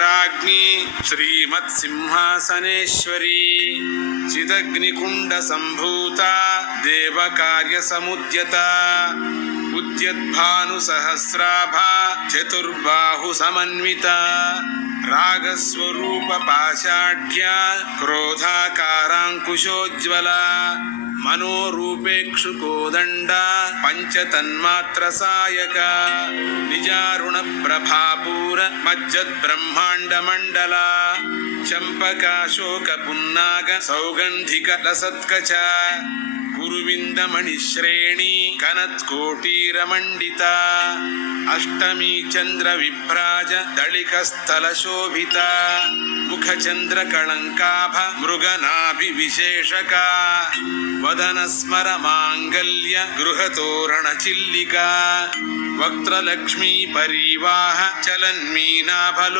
राज्ञी श्रीमत्सिंहासनेश्वरी चिदग्निकुण्डसम्भूता देवकार्यसमुद्यता उद्यद्भानुसहस्राभा चतुर्बाहुसमन्विता रागस्वरूपपाषाढ्या क्रोधाकाराङ्कुशोज्ज्वला मनोरूपेक्षुकोदण्डा पञ्चतन्मात्रसायका निजारुणप्रभापूर मज्जद्ब्रह्माण्डमण्डला चम्पकाशोकपुन्नाग सौगन्धिकलसत्कचा गुरुविन्दमणिश्रेणी कनत्कोटीरमण्डिता अष्टमी चन्द्रविभ्राज दलिकस्थलशोभिता मुखचन्द्रकळङ्काभ मृगनाभिविशेषका वदनस्मरमाङ्गल्य गृहतोरणचिल्लिका वक्त्रलक्ष्मी परीवाह चलन्मीनाभलो